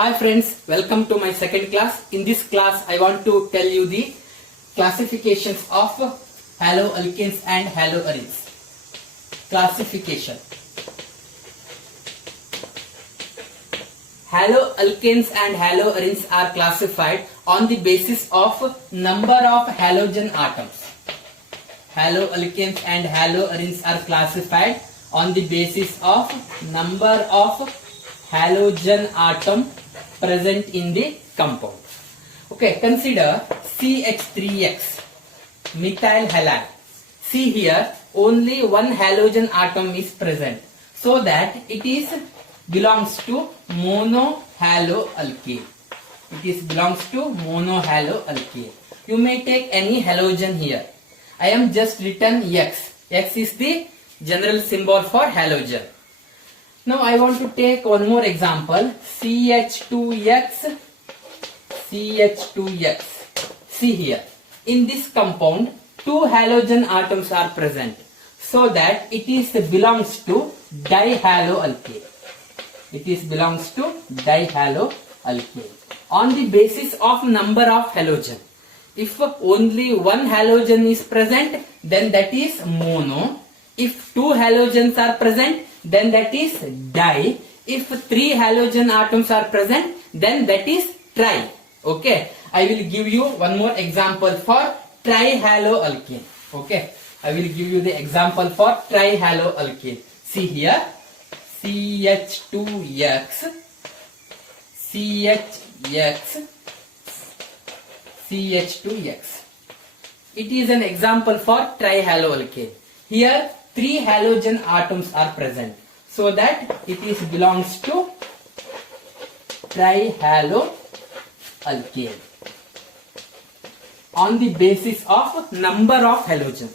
Hi friends, welcome to my second class. In this class, I want to tell you the classifications of haloalkanes and haloarenes. Classification. Haloalkanes and haloarenes are classified on the basis of number of halogen atoms. Haloalkanes and haloarenes are classified on the basis of number of halogen atom present in the compound. Okay, consider CH3X, methyl halide. See here, only one halogen atom is present, so that it is belongs to monohaloalkane. It belongs to monohaloalkane. You may take any halogen here. I am just written X. X is the general symbol for halogen. Now I want to take one more example, CH2X, CH2X. See here, in this compound, two halogen atoms are present, so that it belongs to dihaloalkane. It belongs to dihaloalkane. On the basis of number of halogen, if only one halogen is present, then that is mono. If two halogens are present, then that is di. If three halogen atoms are present, then that is tri. Okay, I will give you one more example for trihaloalkane. Okay, I will give you the example for trihaloalkane. See here, CH2X, CHX, CH2X. It is an example for trihaloalkane. Here three halogen atoms are present, so that it belongs to trihaloalkane on the basis of number of halogen.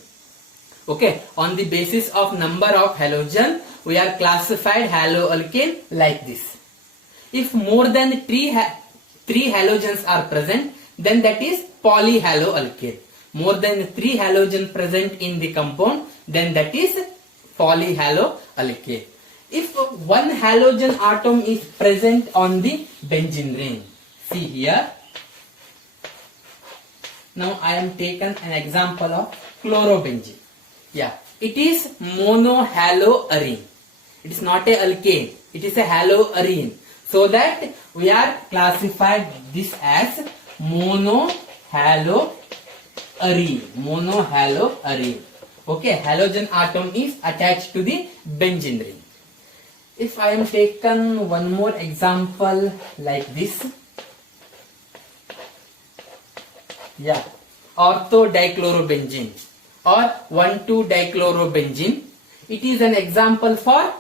Okay, on the basis of number of halogen, we are classified haloalkane like this. If more than three halogens are present, then that is polyhaloalkane. More than three halogen present in the compound, then that is polyhaloalkane. If one halogen atom is present on the benzene ring, see here. Now I am taken an example of chlorobenzene. Yeah, it is monohaloarene. It is not a alkane. It is a haloarene. So that we are classified this as monohaloarene. Monohaloarene. Okay, halogen atom is attached to the benzene ring. If I am taken one more example like this, yeah, orthodichlorobenzene or 1,2-dichlorobenzene. It is an example for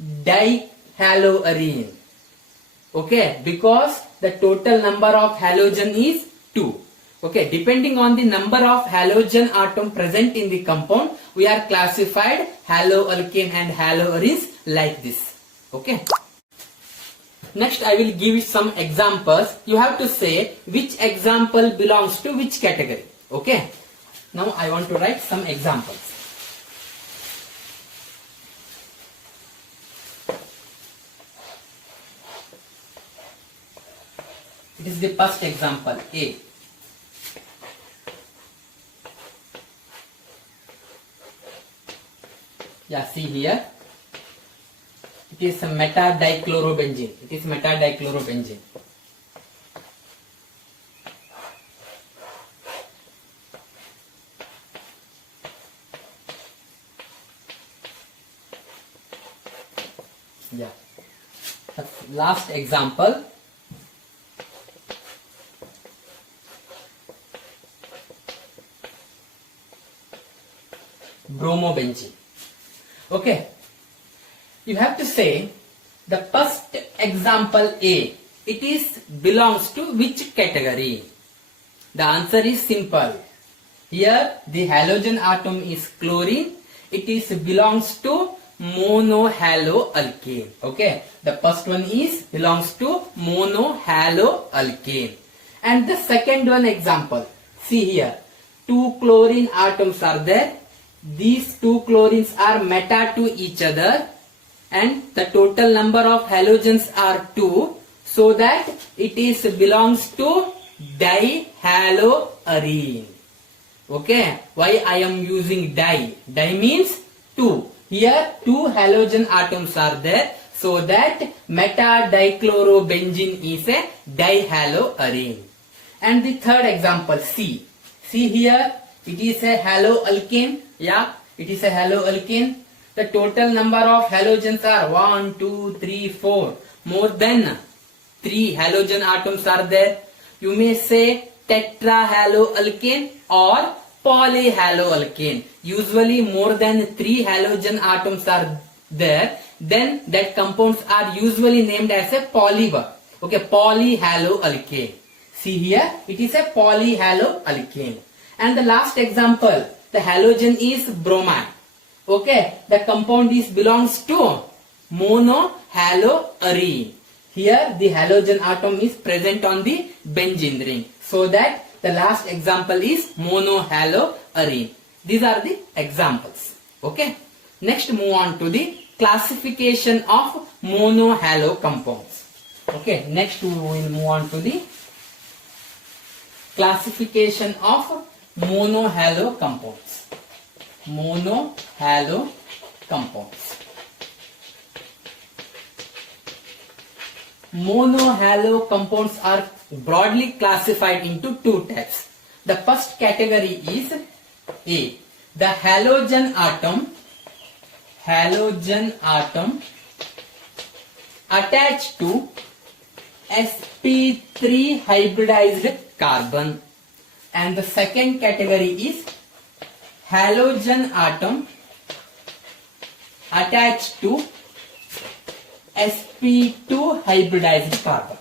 dihaloarene. Okay, because the total number of halogen is 2. Okay, depending on the number of halogen atom present in the compound, we are classified haloalkane and haloarenes like this. Okay. Next, I will give you some examples. You have to say which example belongs to which category. Okay. Now, I want to write some examples. It is the first example, A. Yeah, see here. It is a metadichlorobenzene. It is metadichlorobenzene. Yeah. The last example. Bromobenzene. Okay. You have to say the first example A. It belongs to which category? The answer is simple. Here the halogen atom is chlorine. It belongs to monohaloalkane. Okay. The first one belongs to monohaloalkane. And the second one example. See here. Two chlorine atoms are there. These two chlorines are meta to each other, and the total number of halogens are 2. so that it is belongs to dihaloarene. Okay, why I am using di? Di means two. Here two halogen atoms are there, so that meta-dichlorobenzene is a dihaloarene. And the third example, C. See here, it is a haloalkane. Yeah, it is a haloalkane. The total number of halogens are 1, 2, 3, 4. More than 3 halogen atoms are there. You may say tetrahaloalkane or polyhaloalkane. Usually more than 3 halogen atoms are there, then that compounds are usually named as a polymer. Okay, polyhaloalkane. See here, it is a polyhaloalkane. And the last example, the halogen is bromine. Okay, the compound is belongs to monohaloarene. Here the halogen atom is present on the benzene ring, so that the last example is monohaloarene. These are the examples. Okay, next move on to the classification of monohalo compounds. Okay, next we will move on to the classification of monohalo compounds. Monohalo compounds. Monohalo compounds are broadly classified into two types. The first category is A. The halogen atom attached to sp3 hybridized carbon. And the second category is halogen atom attached to sp2 hybridized carbon.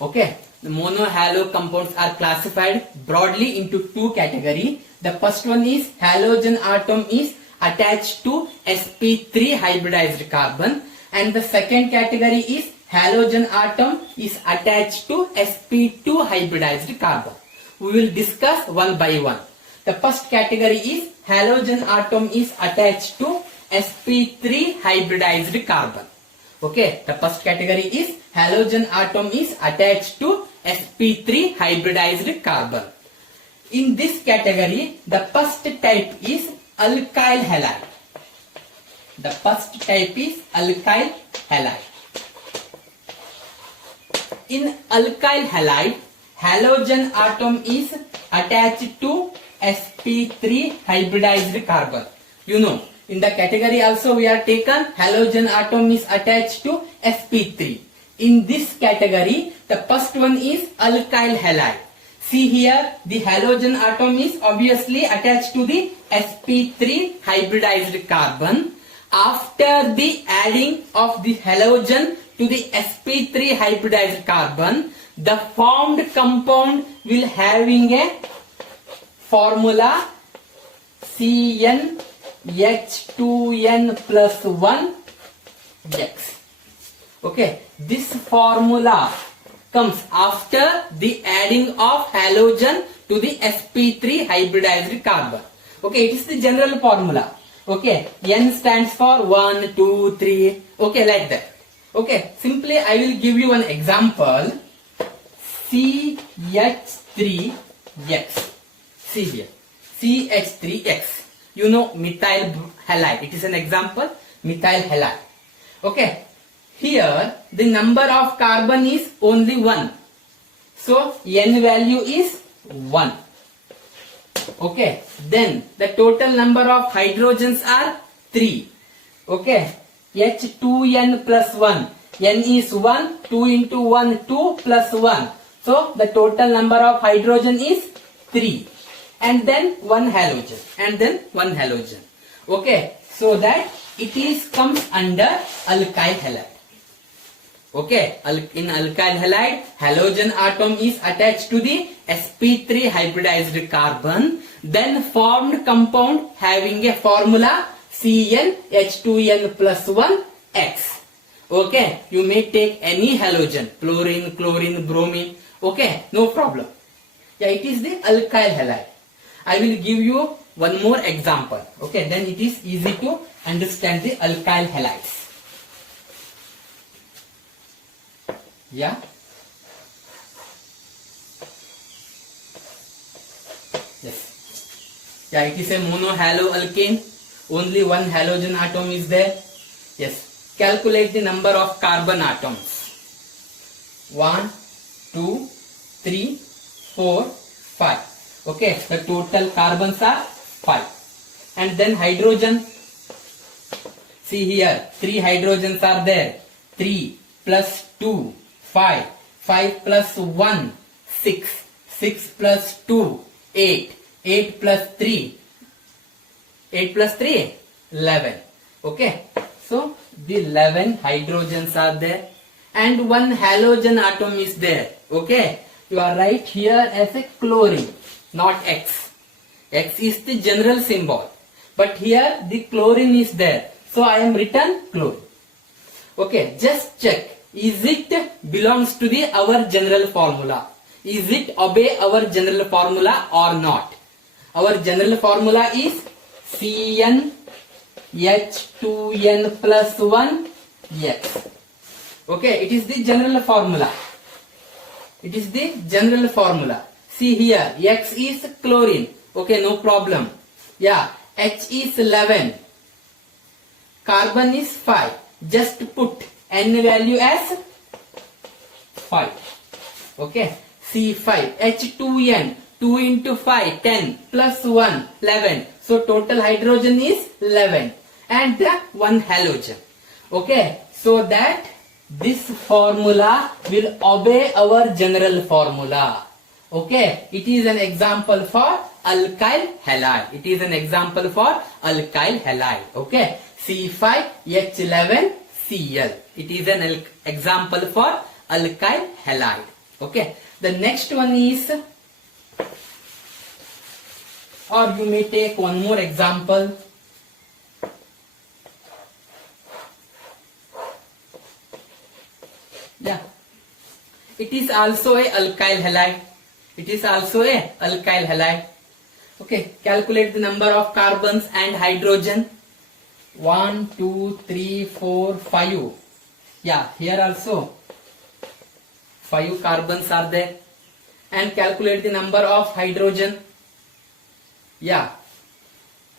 Okay, the monohalo compounds are classified broadly into two categories. The first one is halogen atom is attached to sp3 hybridized carbon, and the second category is halogen atom is attached to sp2 hybridized carbon. We will discuss one by one. The first category is halogen atom is attached to sp3 hybridized carbon. Okay, the first category is halogen atom is attached to sp3 hybridized carbon. In this category, the first type is alkyl halide. The first type is alkyl halide. In alkyl halide, halogen atom is attached to sp3 hybridized carbon. You know, in the category also we are taken halogen atom is attached to sp3. In this category, the first one is alkyl halide. See here, the halogen atom is obviously attached to the sp3 hybridized carbon. After the adding of the halogen to the sp3 hybridized carbon, the formed compound will having a formula CnH2n plus 1 X. Okay, this formula comes after the adding of halogen to the sp3 hybridized carbon. Okay, it is the general formula. Okay, N stands for 1, 2, 3. Okay, like that. Okay, simply I will give you an example. CH3X. See here, CH3X. You know methyl halide. It is an example, methyl halide. Okay, here the number of carbon is only 1. So N value is 1. Okay, then the total number of hydrogens are 3. Okay, H2n plus 1. N is 1, 2 into 1, 2 plus 1. So the total number of hydrogen is 3. And then one halogen. Okay, so that it is comes under alkyl halide. Okay, in alkyl halide, halogen atom is attached to the sp3 hybridized carbon, then formed compound having a formula CnH2n plus 1 X. Okay, you may take any halogen, chlorine, chlorine, bromine. Okay, no problem. Yeah, it is the alkyl halide. I will give you one more example. Okay, then it is easy to understand the alkyl halides. Yeah. Yes. Yeah, it is a monohaloalkane. Only one halogen atom is there. Yes. Calculate the number of carbon atoms. 1, 2, 3, 4, 5. Okay, the total carbons are 5. And then hydrogen. See here, 3 hydrogens are there. 3 plus 2, 5. 5 plus 1, 6. 6 plus 2, 8. 8 plus 3. 8 plus 3, 11. Okay, so the 11 hydrogens are there. And one halogen atom is there. Okay, you are right here as a chlorine, not X. X is the general symbol, but here the chlorine is there, so I am written chlorine. Okay, just check, is it belongs to the our general formula? Is it obey our general formula or not? Our general formula is CnH2n plus 1 X. Okay, it is the general formula. It is the general formula. See here, X is chlorine. Okay, no problem. Yeah, H is 11. Carbon is 5. Just put N value as 5. Okay, C5. H2N. 2 into 5, 10. Plus 1, 11. So total hydrogen is 11. And the one halogen. Okay, so that this formula will obey our general formula. Okay, it is an example for alkyl halide. It is an example for alkyl halide. Okay, C5H11Cl. It is an example for alkyl halide. Okay, the next one is, or you may take one more example. Yeah, it is also a alkyl halide. It is also a alkyl halide. Okay, calculate the number of carbons and hydrogen. 1, 2, 3, 4, 5. Yeah, here also 5 carbons are there. And calculate the number of hydrogen. Yeah,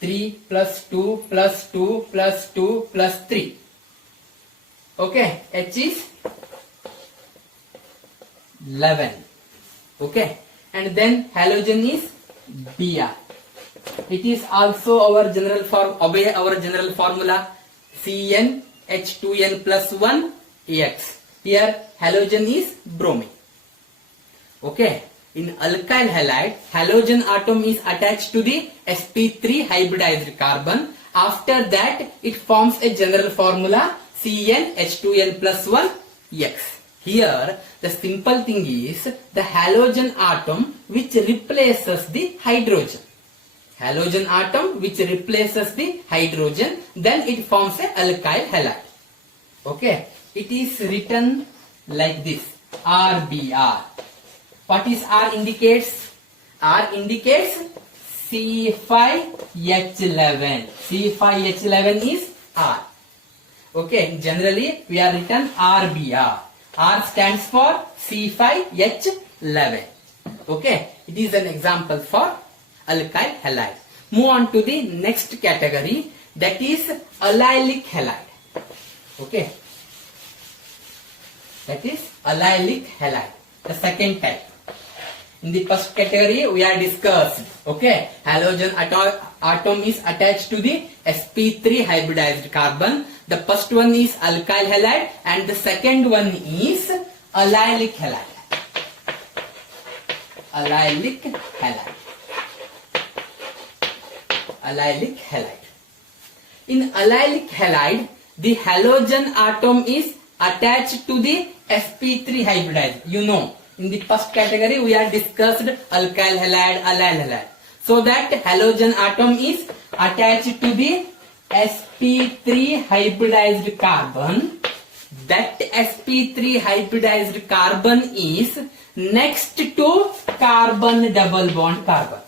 3 plus 2 plus 2 plus 2 plus 3. Okay, H is 11. Okay, and then halogen is Br. It is also our general obey our general formula, CnH2n plus 1 X. Here halogen is bromine. Okay, in alkyl halide, halogen atom is attached to the sp3 hybridized carbon. After that, it forms a general formula, CnH2n plus 1 X. Here, the simple thing is the halogen atom which replaces the hydrogen. Halogen atom which replaces the hydrogen, then it forms a alkyl halide. Okay, it is written like this, RBr. What is R indicates? R indicates C5H11. C5H11 is R. Okay, generally we are written RBr. R stands for C5H11. Okay, it is an example for alkyl halide. Move on to the next category, that is allylic halide. Okay, that is allylic halide, the second type. In the first category we are discussed. Okay, halogen atom is attached to the sp3 hybridized carbon. The first one is alkyl halide and the second one is allylic halide. Allylic halide. Allylic halide. In allylic halide, the halogen atom is attached to the sp3 hybridized. You know, in the first category we are discussed alkyl halide, allyl halide. So that halogen atom is attached to the sp3 hybridized carbon. That sp3 hybridized carbon is next to carbon double bond carbon.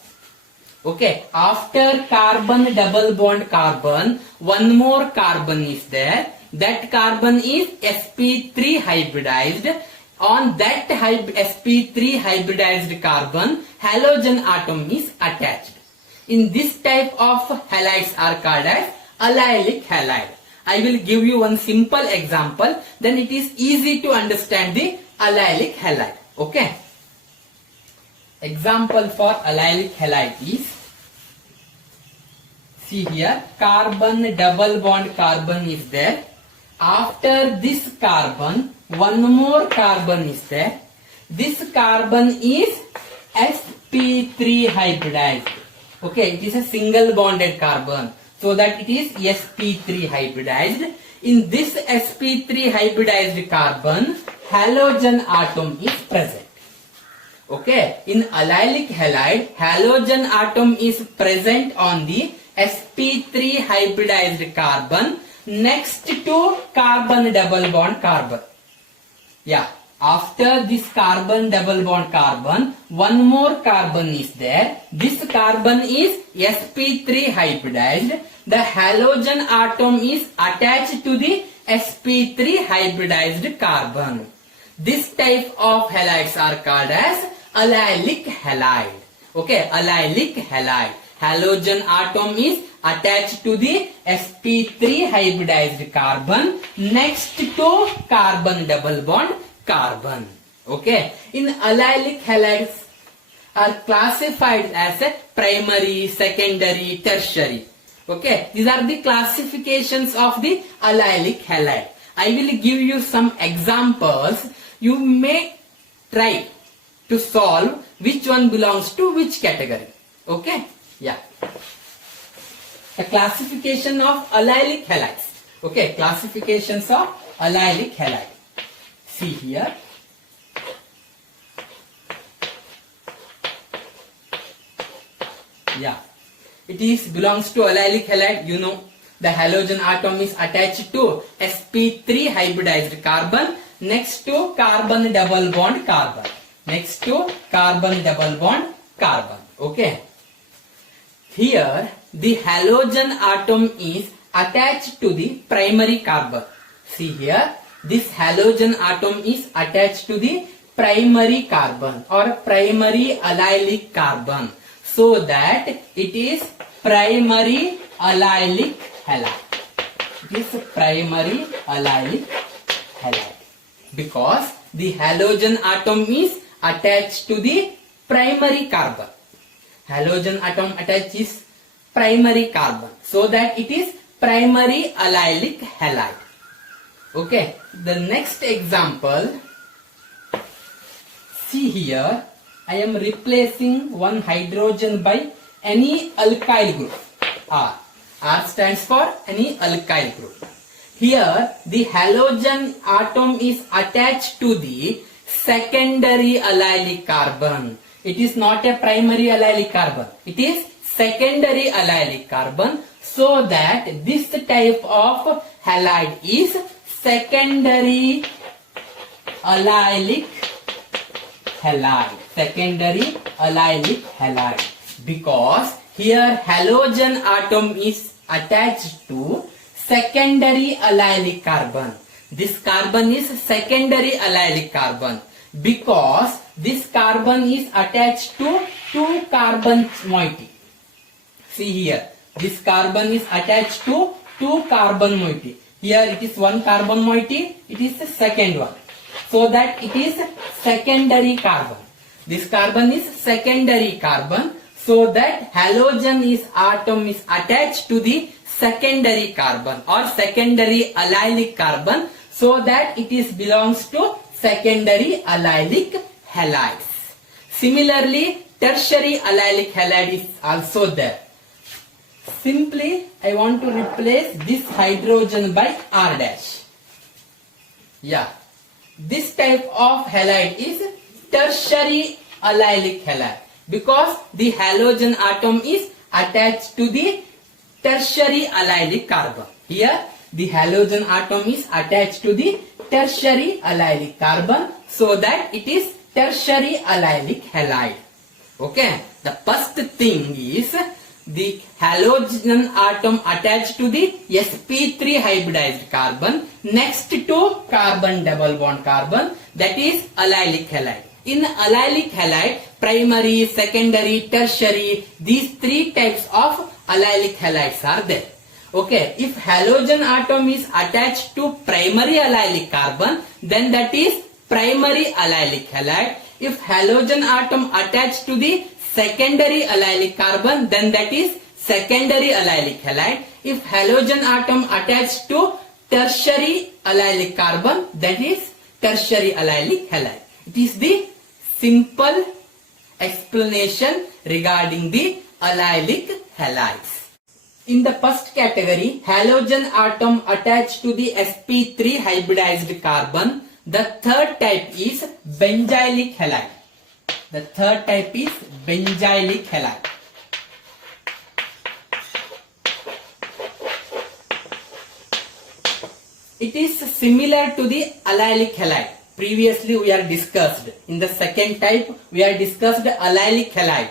Okay, after carbon double bond carbon, one more carbon is there. That carbon is sp3 hybridized. On that sp3 hybridized carbon, halogen atom is attached. In this type of halides are called as allylic halide. I will give you one simple example, then it is easy to understand the allylic halide. Okay. Example for allylic halide is, see here, carbon double bond carbon is there. After this carbon, one more carbon is there. This carbon is sp3 hybridized. Okay, it is a single bonded carbon, so that it is sp3 hybridized. In this sp3 hybridized carbon, halogen atom is present. Okay, in allylic halide, halogen atom is present on the sp3 hybridized carbon next to carbon double bond carbon. Yeah, after this carbon double bond carbon, one more carbon is there. This carbon is sp3 hybridized. The halogen atom is attached to the sp3 hybridized carbon. This type of halides are called as allylic halide. Okay, allylic halide. Halogen atom is attached to the sp3 hybridized carbon next to carbon double bond carbon. Okay, in allylic halides are classified as a primary, secondary, tertiary. Okay, these are the classifications of the allylic halide. I will give you some examples. You may try to solve which one belongs to which category. Okay, yeah. The classification of allylic halides. Okay, classifications of allylic halide. See here. Yeah, it is belongs to allylic halide. You know, the halogen atom is attached to sp3 hybridized carbon next to carbon double bond carbon. Next to carbon double bond carbon. Okay. Here the halogen atom is attached to the primary carbon. See here, this halogen atom is attached to the primary carbon or primary allylic carbon, so that it is primary allylic halide. It is primary allylic halide because the halogen atom is attached to the primary carbon. Halogen atom attaches primary carbon, so that it is primary allylic halide. Okay, the next example, see here, I am replacing one hydrogen by any alkyl group. R. R stands for any alkyl group. Here the halogen atom is attached to the secondary allylic carbon. It is not a primary allylic carbon. It is secondary allylic carbon, so that this type of halide is secondary allylic halide. Secondary allylic halide. Because here halogen atom is attached to secondary allylic carbon. This carbon is secondary allylic carbon because this carbon is attached to two carbon moiety. See here, this carbon is attached to two carbon moiety. Here it is one carbon moiety, it is the second one. So that it is secondary carbon. This carbon is secondary carbon, so that halogen atom is attached to the secondary carbon or secondary allylic carbon, so that it is belongs to secondary allylic halides. Similarly, tertiary allylic halide is also there. Simply, I want to replace this hydrogen by R dash. Yeah, this type of halide is tertiary allylic halide because the halogen atom is attached to the tertiary allylic carbon. Here, the halogen atom is attached to the tertiary allylic carbon, so that it is tertiary allylic halide. Okay, the first thing is the halogen atom attached to the sp3 hybridized carbon next to carbon double bond carbon, that is allylic halide. In allylic halide, primary, secondary, tertiary, these three types of allylic halides are there. Okay, if halogen atom is attached to primary allylic carbon, then that is primary allylic halide. If halogen atom attached to the secondary allylic carbon, then that is secondary allylic halide. If halogen atom attached to tertiary allylic carbon, that is tertiary allylic halide. It is the simple explanation regarding the allylic halides. In the first category, halogen atom attached to the sp3 hybridized carbon, the third type is benzylic halide. The third type is benzylic halide. It is similar to the allylic halide. Previously we are discussed. In the second type, we are discussed allylic halide.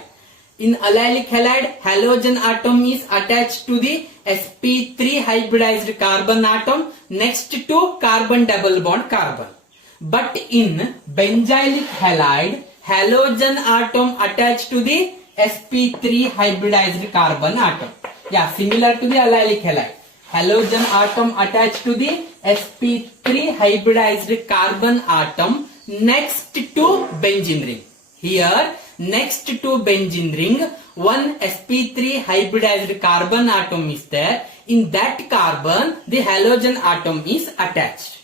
In allylic halide, halogen atom is attached to the sp3 hybridized carbon atom next to carbon double bond carbon. But in benzylic halide, halogen atom attached to the sp3 hybridized carbon atom. Yeah, similar to the allylic halide. Halogen atom attached to the sp3 hybridized carbon atom next to benzene ring. Here, next to benzene ring, one sp3 hybridized carbon atom is there. In that carbon, the halogen atom is attached.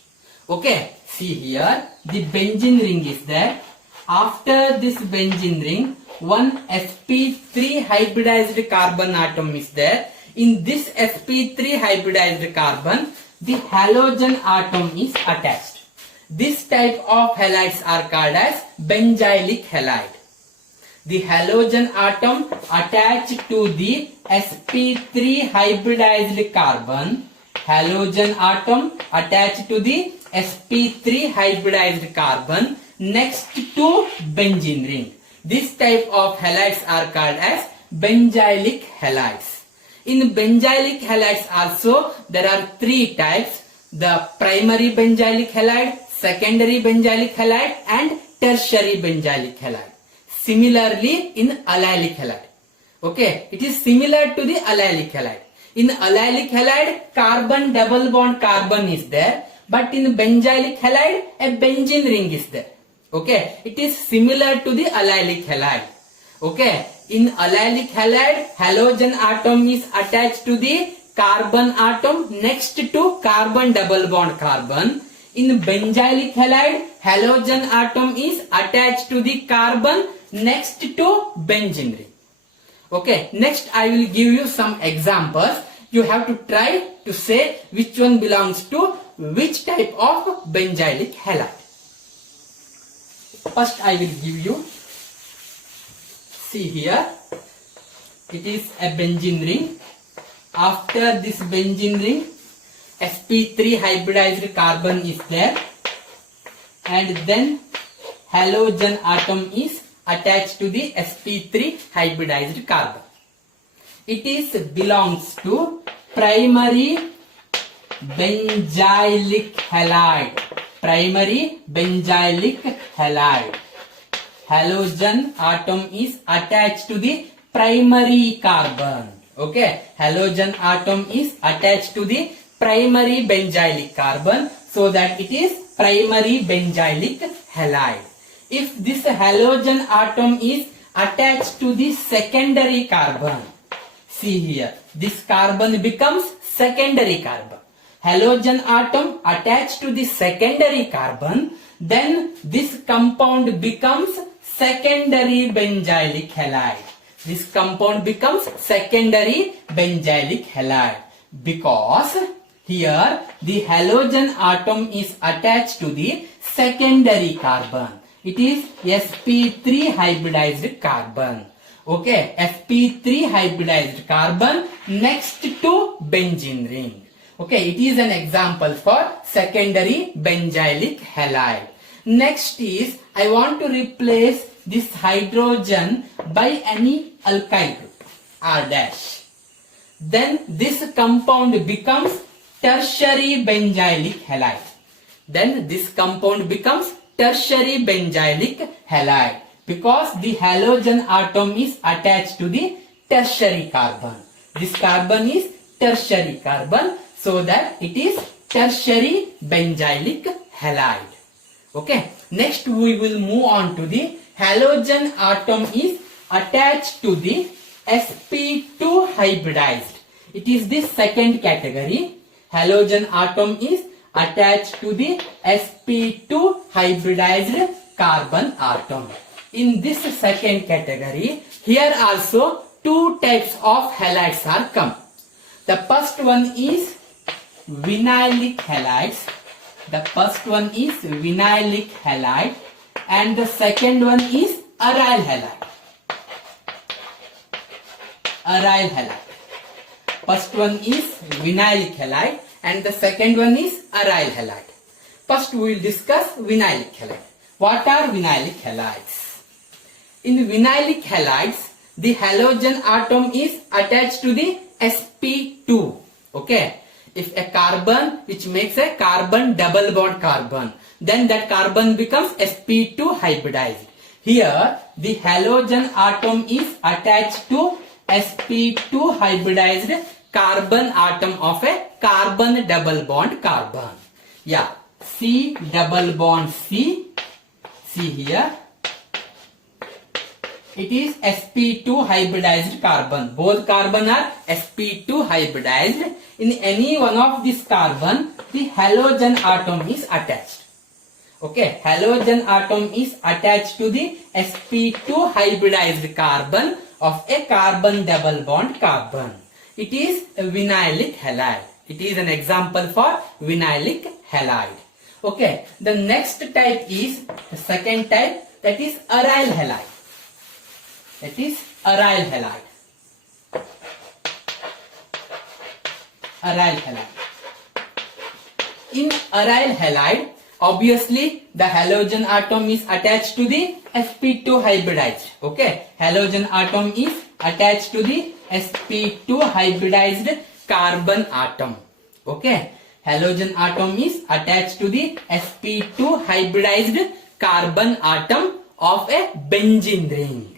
Okay, see here, the benzene ring is there. After this benzene ring, one sp3 hybridized carbon atom is there. In this sp3 hybridized carbon, the halogen atom is attached. This type of halides are called as benzylic halide. The halogen atom attached to the sp3 hybridized carbon, halogen atom attached to the sp3 hybridized carbon next to benzene ring. This type of halides are called as benzylic halides. In benzylic halides also, there are three types: the primary benzylic halide, secondary benzylic halide and tertiary benzylic halide. Similarly, in allylic halide. Okay, it is similar to the allylic halide. In allylic halide, carbon double bond carbon is there, but in benzylic halide, a benzene ring is there. Okay, it is similar to the allylic halide. Okay, in allylic halide, halogen atom is attached to the carbon atom next to carbon double bond carbon. In benzylic halide, halogen atom is attached to the carbon next to benzene ring. Okay, next I will give you some examples. You have to try to say which one belongs to which type of benzylic halide. First I will give you, see here, it is a benzene ring. After this benzene ring, sp3 hybridized carbon is there, and then halogen atom is attached to the sp3 hybridized carbon. It is belongs to primary benzylic halide. Primary benzylic halide. Halogen atom is attached to the primary carbon. Okay, halogen atom is attached to the primary benzylic carbon, so that it is primary benzylic halide. If this halogen atom is attached to the secondary carbon, see here, this carbon becomes secondary carbon. Halogen atom attached to the secondary carbon, then this compound becomes secondary benzylic halide. This compound becomes secondary benzylic halide because here the halogen atom is attached to the secondary carbon. It is sp3 hybridized carbon. Okay, sp3 hybridized carbon next to benzene ring. Okay, it is an example for secondary benzylic halide. Next is, I want to replace this hydrogen by any alkyl group. R dash. Then this compound becomes tertiary benzylic halide. Then this compound becomes tertiary benzylic halide because the halogen atom is attached to the tertiary carbon. This carbon is tertiary carbon, so that it is tertiary benzylic halide. Okay. Next we will move on to the halogen atom is attached to the sp2 hybridized. It is the second category. Halogen atom is attached to the sp2 hybridized carbon atom. In this second category, here also two types of halides are come. The first one is vinylic halides. The first one is vinylic halide and the second one is aryl halide. Aryl halide. First one is vinylic halide and the second one is aryl halide. First we will discuss vinylic halide. What are vinylic halides? In vinylic halides, the halogen atom is attached to the sp2. Okay. If a carbon which makes a carbon double bond carbon, then that carbon becomes sp2 hybridized. Here the halogen atom is attached to sp2 hybridized carbon atom of a carbon double bond carbon. Yeah, C double bond C. See here. It is sp2 hybridized carbon. Both carbon are sp2 hybridized. In any one of this carbon, the halogen atom is attached. Okay, halogen atom is attached to the sp2 hybridized carbon of a carbon double bond carbon. It is a vinylic halide. It is an example for vinylic halide. Okay, the next type is the second type, that is aryl halide. That is aryl halide. Aryl halide. In aryl halide, obviously the halogen atom is attached to the sp2 hybridized. Okay, halogen atom is attached to the sp2 hybridized carbon atom. Okay, halogen atom is attached to the sp2 hybridized carbon atom of a benzene ring.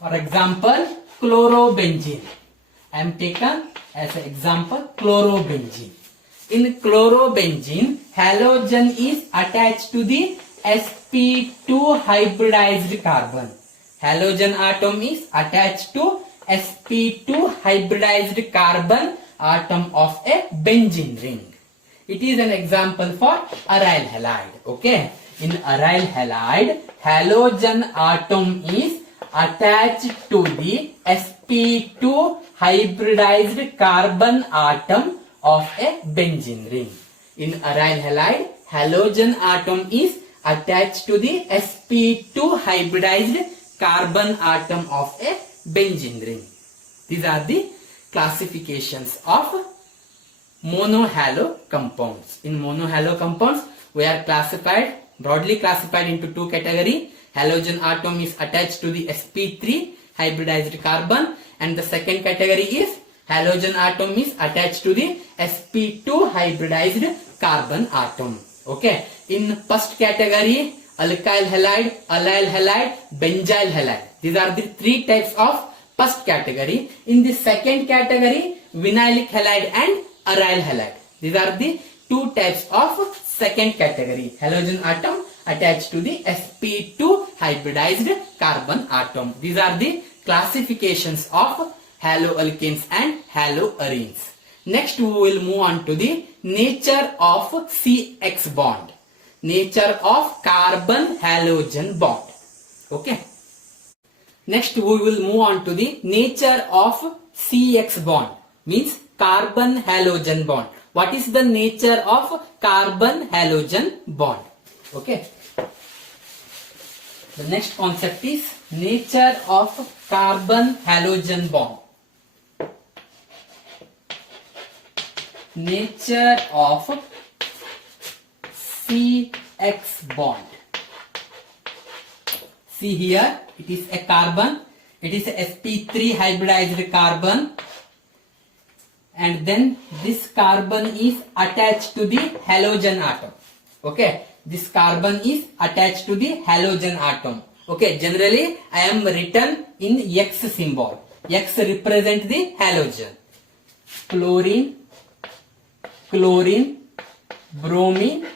For example, chlorobenzene. I am taken as an example chlorobenzene. In chlorobenzene, halogen is attached to the sp2 hybridized carbon. Halogen atom is attached to sp2 hybridized carbon atom of a benzene ring. It is an example for aryl halide. Okay. In aryl halide, halogen atom is attached to the sp2 hybridized carbon atom of a benzene ring. In aryl halide, halogen atom is attached to the sp2 hybridized carbon atom of a benzene ring. These are the classifications of monohalo compounds. In monohalo compounds, we are broadly classified into two categories. Halogen atom is attached to the sp3 hybridized carbon, and the second category is halogen atom is attached to the sp2 hybridized carbon atom. Okay. In first category, alkyl halide, aryl halide, benzyl halide. These are the three types of first category. In the second category, vinylic halide and aryl halide. These are the two types of second category. Halogen atom attached to the sp2 hybridized carbon atom. These are the classifications of haloalkanes and haloarenes. Next we will move on to the nature of CX bond. Nature of carbon halogen bond. Okay. Next we will move on to the nature of CX bond. Means carbon halogen bond. What is the nature of carbon halogen bond? Okay. The next concept is nature of carbon halogen bond. Nature of CX bond. See here, it is a carbon. It is sp3 hybridized carbon, and then this carbon is attached to the halogen atom. Okay, this carbon is attached to the halogen atom. Okay, generally I am written in X symbol. X represent the halogen. Chlorine, chlorine, bromine,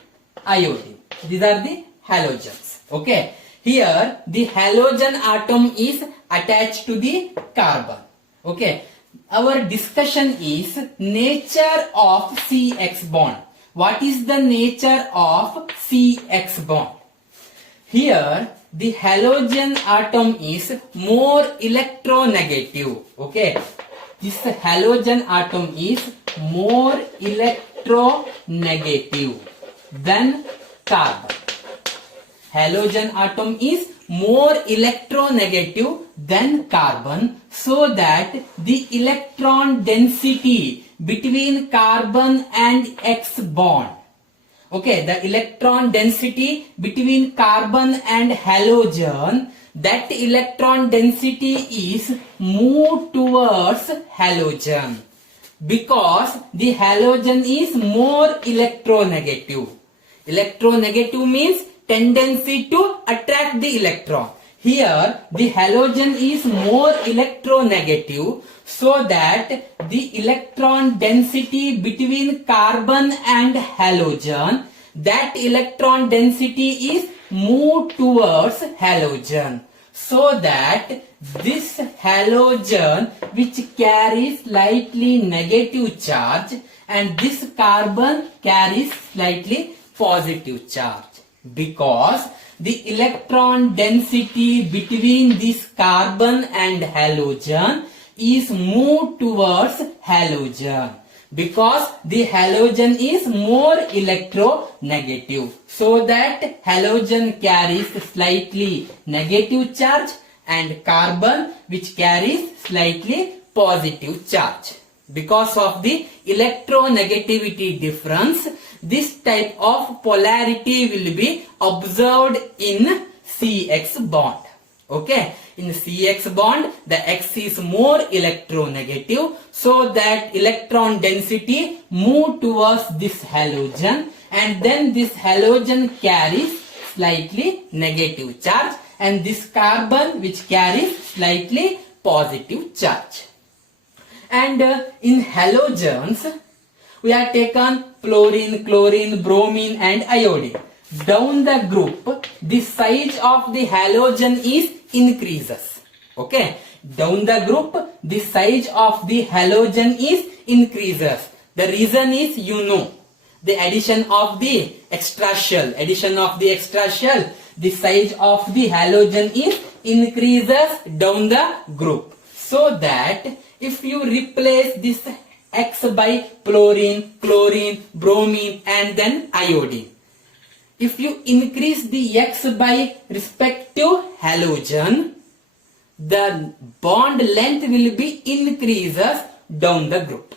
iodine. These are the halogens. Okay, here the halogen atom is attached to the carbon. Okay, our discussion is nature of CX bond. What is the nature of CX bond? Here the halogen atom is more electronegative. Okay, this halogen atom is more electronegative than carbon. Halogen atom is more electronegative than carbon, so that the electron density between carbon and X bond, okay, the electron density between carbon and halogen, that electron density is moved towards halogen, because the halogen is more electronegative. Electronegative means tendency to attract the electron. Here the halogen is more electronegative, so that the electron density between carbon and halogen, that electron density is moved towards halogen, so that this halogen which carries slightly negative charge and this carbon carries slightly positive charge, because the electron density between this carbon and halogen is moved towards halogen, because the halogen is more electronegative, so that halogen carries slightly negative charge and carbon which carries slightly positive charge. Because of the electronegativity difference, this type of polarity will be observed in CX bond. Okay, in CX bond the X is more electronegative, so that electron density move towards this halogen, and then this halogen carries slightly negative charge, and this carbon which carries slightly positive charge. And in halogens we have taken fluorine, chlorine, bromine and iodine. Down the group, the size of the halogen is increases. Okay, down the group, the size of the halogen is increases. The reason is, you know, the addition of the extra shell. Addition of the extra shell, the size of the halogen is increases down the group. So that if you replace this X by fluorine, chlorine, bromine and then iodine, if you increase the X by respective halogen, the bond length will be increases down the group.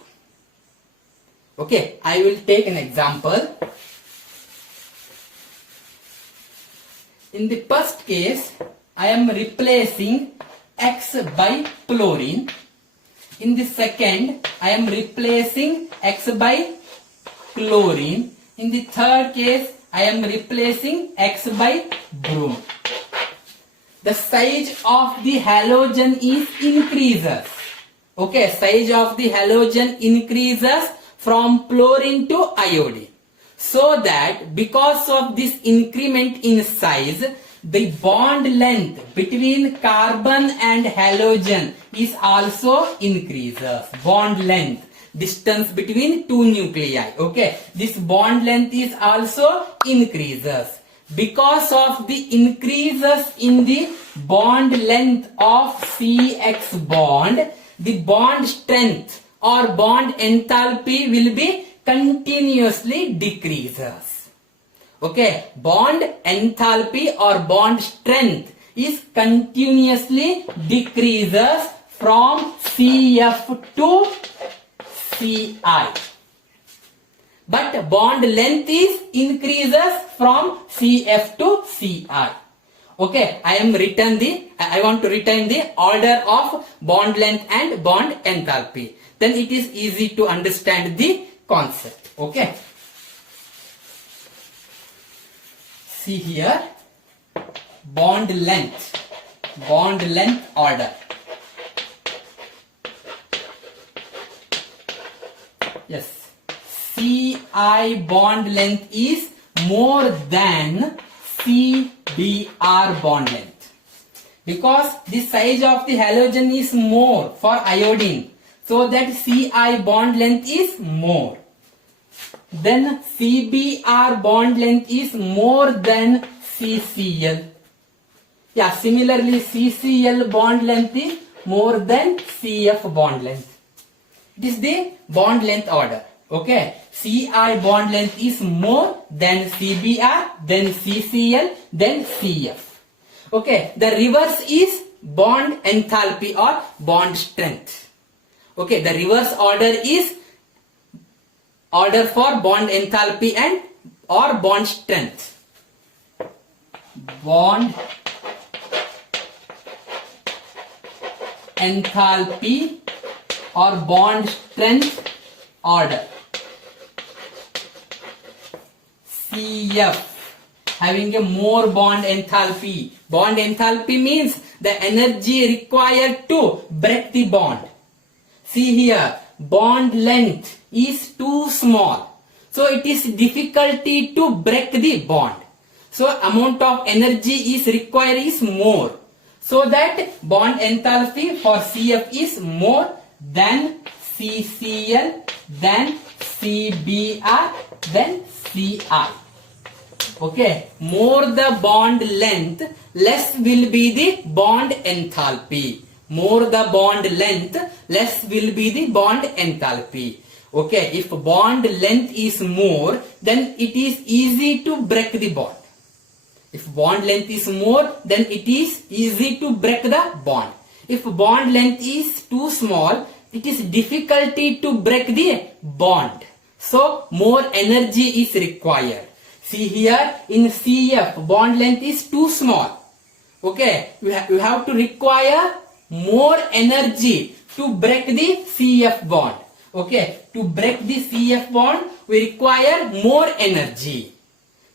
Okay, I will take an example. In the first case, I am replacing X by fluorine. In the second, I am replacing X by chlorine. In the third case, I am replacing X by bromine. The size of the halogen is increases. Okay, size of the halogen increases from fluorine to iodine. So that because of this increment in size, the bond length between carbon and halogen is also increases. Bond length, distance between two nuclei. Okay, this bond length is also increases. Because of the increases in the bond length of CX bond, the bond strength or bond enthalpy will be continuously decreases. Okay, bond enthalpy or bond strength is continuously decreases from CF to Ci. But bond length is increases from CF to Ci. Okay, I want to retain the order of bond length and bond enthalpy. Then it is easy to understand the concept. Okay. See here, bond length order. Yes, Ci bond length is more than CBr bond length, because the size of the halogen is more for iodine, so that Ci bond length is more. Then CBr bond length is more than CCl. Yeah, similarly CCl bond length is more than CF bond length. It is the bond length order. Okay, Ci bond length is more than CBr, then CCl, then CF. Okay, the reverse is bond enthalpy or bond strength. Okay, the reverse order is order for bond enthalpy and or bond strength. Bond enthalpy or bond strength order. CF having a more bond enthalpy. Bond enthalpy means the energy required to break the bond. See here, bond length is too small, so it is difficulty to break the bond. So amount of energy is required is more, so that bond enthalpy for CF is more than CCl, then CBr, then Ci. Okay, more the bond length, less will be the bond enthalpy. More the bond length, less will be the bond enthalpy. Okay, if bond length is more, then it is easy to break the bond. If bond length is more, then it is easy to break the bond. If bond length is too small, it is difficulty to break the bond. So more energy is required. See here, in CF, bond length is too small. Okay, you have to require more energy to break the CF bond. Okay, to break the CF bond, we require more energy.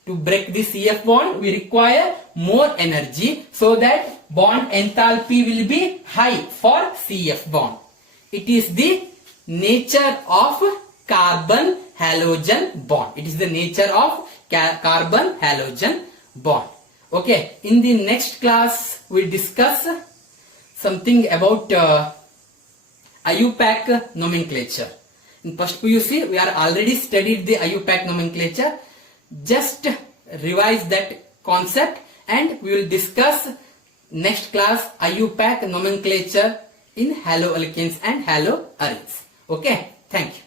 To break the CF bond, we require more energy, so that bond enthalpy will be high for CF bond. It is the nature of carbon halogen bond. It is the nature of carbon halogen bond. Okay, in the next class we will discuss something about IUPAC nomenclature. In first PUC we are already studied the IUPAC nomenclature. Just revise that concept and we will discuss next class IUPAC nomenclature in haloalkanes and haloarenes. Okay, thank you.